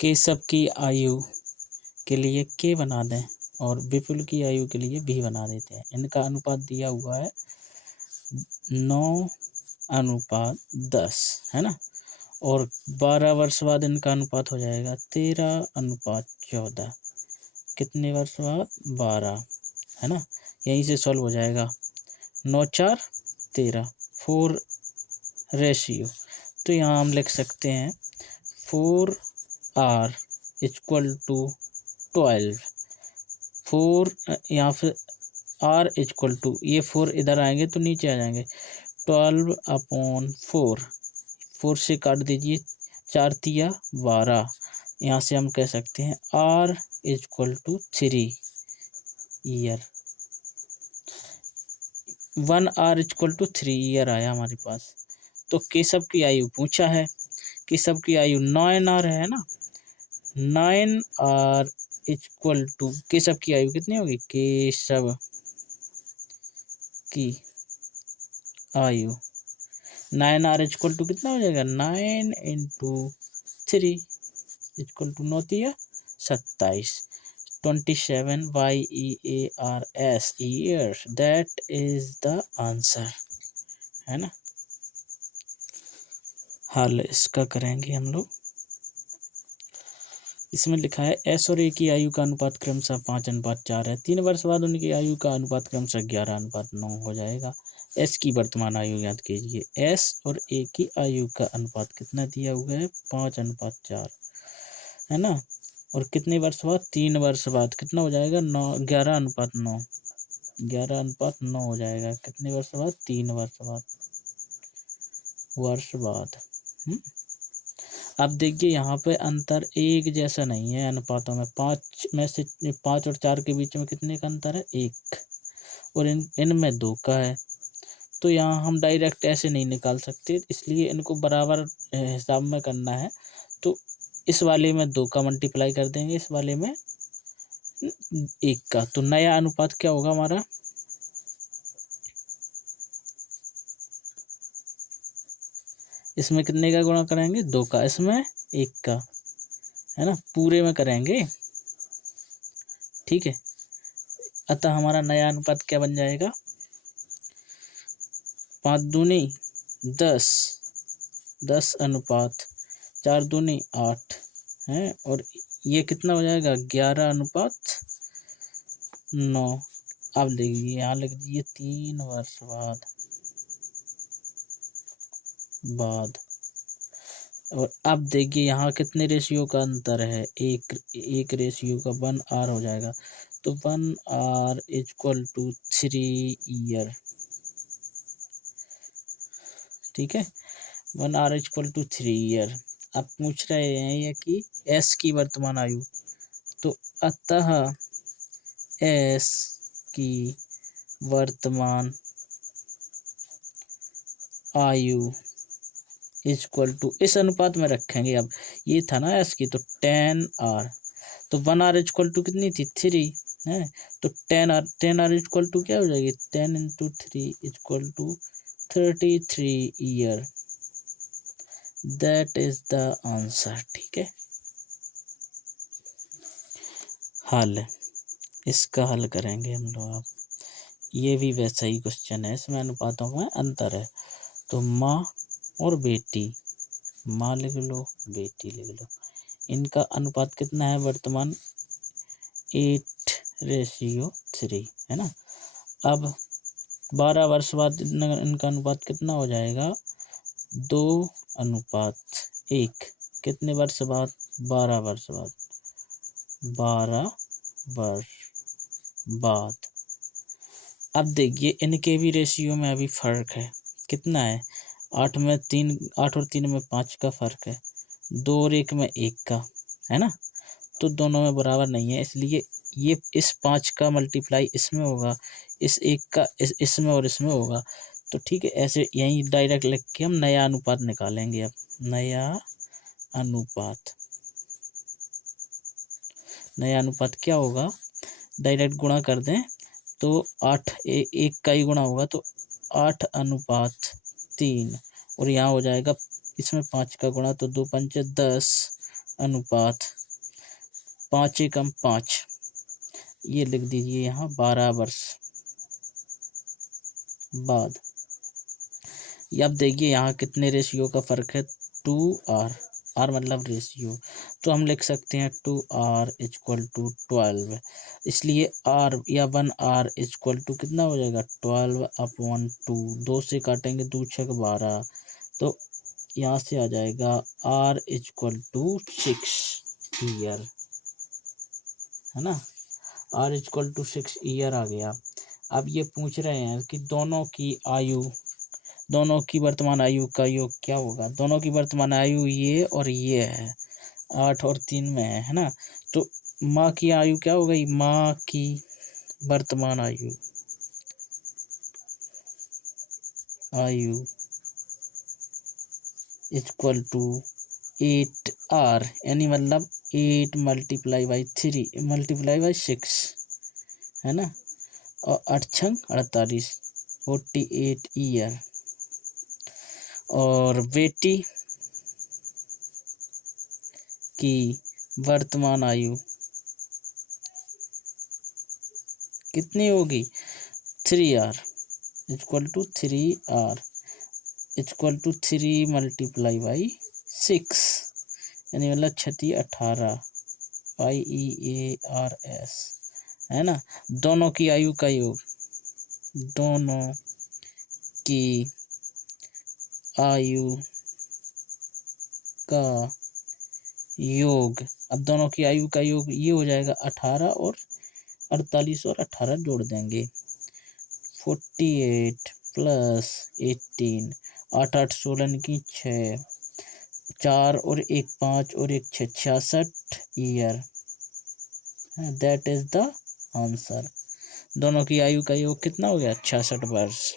केशव की आयु के लिए के बना दें और विपुल की आयु के लिए भी बना देते हैं। इनका अनुपात दिया हुआ है 9:10, है ना। और 12 वर्ष बाद इनका अनुपात हो जाएगा 13:14। कितने वर्ष बाद? 12, है ना। यहीं से सॉल्व हो जाएगा। 9 4 13, 4 रेशियो। तो यहाँ हम लिख सकते हैं 4R इक्वल टू 12। 4 यहाँ पे R इक्वल टू, ये 4 इधर आएंगे तो नीचे आ जाएंगे, 12/4। 4 से काट दीजिए, 4 तिया 12। यहाँ से हम कह सकते हैं R equal to 3 year. 1R equal to 3 year आया हमारे पास। तो केशव की आयु पूछा है, केशव की आयु 9R है ना। 9R इक्वल टू, केशव की आयु कितनी होगी? केशव की आयु 9R इक्वल टू कितना हो जाएगा? 9 इंटू 3 इक्वल टू 9 तिया 27। 27 years, that is the answer, है ना। हल इसका करेंगे हम लोग। इसमें लिखा है एस और ए की आयु का अनुपात क्रमशः 5:4 है। 3 वर्ष बाद उनकी आयु का अनुपात क्रमशः 11:9 हो जाएगा। एस की वर्तमान आयु ज्ञात कीजिए। एस और ए की आयु का अनुपात कितना दिया हुआ है? 5:4, है ना। और कितने वर्ष बाद? 3 वर्ष बाद कितना हो जाएगा? 11:9। 11:9 हो जाएगा। कितने वर्ष बाद? 3 वर्ष बाद। अब देखिए यहाँ पे अंतर एक जैसा नहीं है अनुपातों में। 5 में से 5 और 4 के बीच में कितने का अंतर है? 1। और इनमें 2 का है। तो यहाँ हम डायरेक्ट ऐसे नहीं निकाल सकते, इसलिए इनको बराबर हिसाब में करना है। तो इस वाले में 2 का मल्टीप्लाई कर देंगे, इस वाले में 1 का। तो नया अनुपात क्या होगा हमारा? इसमें कितने का गुणा करेंगे? 2 का, इसमें 1 का, है ना। पूरे में करेंगे, ठीक है। अतः हमारा नया अनुपात क्या बन जाएगा? 5 दूनी 10, 10:4 8 है। और ये कितना हो जाएगा? 11:9। अब देखिए यहाँ लिख दीजिए 3 वर्ष बाद। और अब देखिए यहाँ कितने रेशियो का अंतर है? एक रेशियो का 1R हो जाएगा। तो 1R इक्वल टू 3 ईयर, ठीक है। 1R equal to 3 year. अब पूछ रहे हैं ये कि एस की वर्तमान आयु। तो अतः एस की वर्तमान आयु इक्वल टू, इस अनुपात में रखेंगे। अब ये था ना एस की, तो 10R। तो 1R इक्वल टू कितनी थी? 3 है। तो 10R इक्वल टू क्या हो जाएगी? 10 into 3 equal to 33 year, that is the answer, ठीक है। हल, इसका हल करेंगे हम लोग। अब ये भी वैसा ही क्वेश्चन है, इसमें अनुपातों में अंतर है। तो माँ और बेटी, माँ लिख लो, बेटी लिख लो, इनका अनुपात कितना है वर्तमान? 8:3, है ना। अब 12 वर्ष बाद इनका अनुपात कितना हो जाएगा? 2:1। कितने वर्ष बाद? 12 वर्ष बाद। 12 वर्ष बाद। अब देखिए इनके भी रेशियो में अभी फर्क है। कितना है? 8 और 3 में 5 का फर्क है। 2 और 1 में 1 का, है ना। तो दोनों में बराबर नहीं है, इसलिए ये इस 5 का मल्टीप्लाई इसमें होगा, इस 1 का इसमें और इसमें होगा। तो ठीक है, ऐसे यहीं डायरेक्ट लिख के हम नया अनुपात निकालेंगे। अब नया अनुपात क्या होगा? डायरेक्ट गुणा कर दें तो 8 1 का ही गुणा होगा, तो 8:3। और यहाँ हो जाएगा इसमें 5 का गुणा, तो 2 पंचे 10 अनुपात 5 एकम 5, ये लिख दीजिए यहाँ 12 वर्ष बाद। ये अब देखिए यहाँ कितने रेशियो का फ़र्क है, 2r, r मतलब रेशियो, तो हम लिख सकते हैं 2r इक्वल टू 12, इसलिए r या 1r इक्वल टू कितना हो जाएगा 12/2, 2 से काटेंगे 2 छक 12, तो यहाँ से आ जाएगा r इक्वल टू 6 ईयर, है ना, r इक्वल टू 6 ईयर आ गया। अब ये पूछ रहे हैं कि दोनों की वर्तमान आयु का योग क्या होगा। दोनों की वर्तमान आयु ये और ये है, 8 और 3 में है ना, तो माँ की आयु क्या हो गई, माँ की वर्तमान आयु इक्वल टू 8r, यानी मतलब 8 मल्टीप्लाई बाई 3 मल्टीप्लाई बाई 6, है ना, और 8 छंग 48, 48 ईयर। और बेटी की वर्तमान आयु कितनी होगी, 3r equal to 3r equal to 3 multiply by 6, यानी मतलब 6 18 YEARS, है ना। दोनों की आयु का योग, दोनों की आयु का योग, अब दोनों की आयु का योग ये हो जाएगा 18 और 48 और 18 जोड़ देंगे, 48 प्लस 18, 8 8 16 की 6, 4 और 1 5 और 1 6, 66 year, that is the answer. दोनों की आयु का योग कितना हो गया, 66 वर्ष।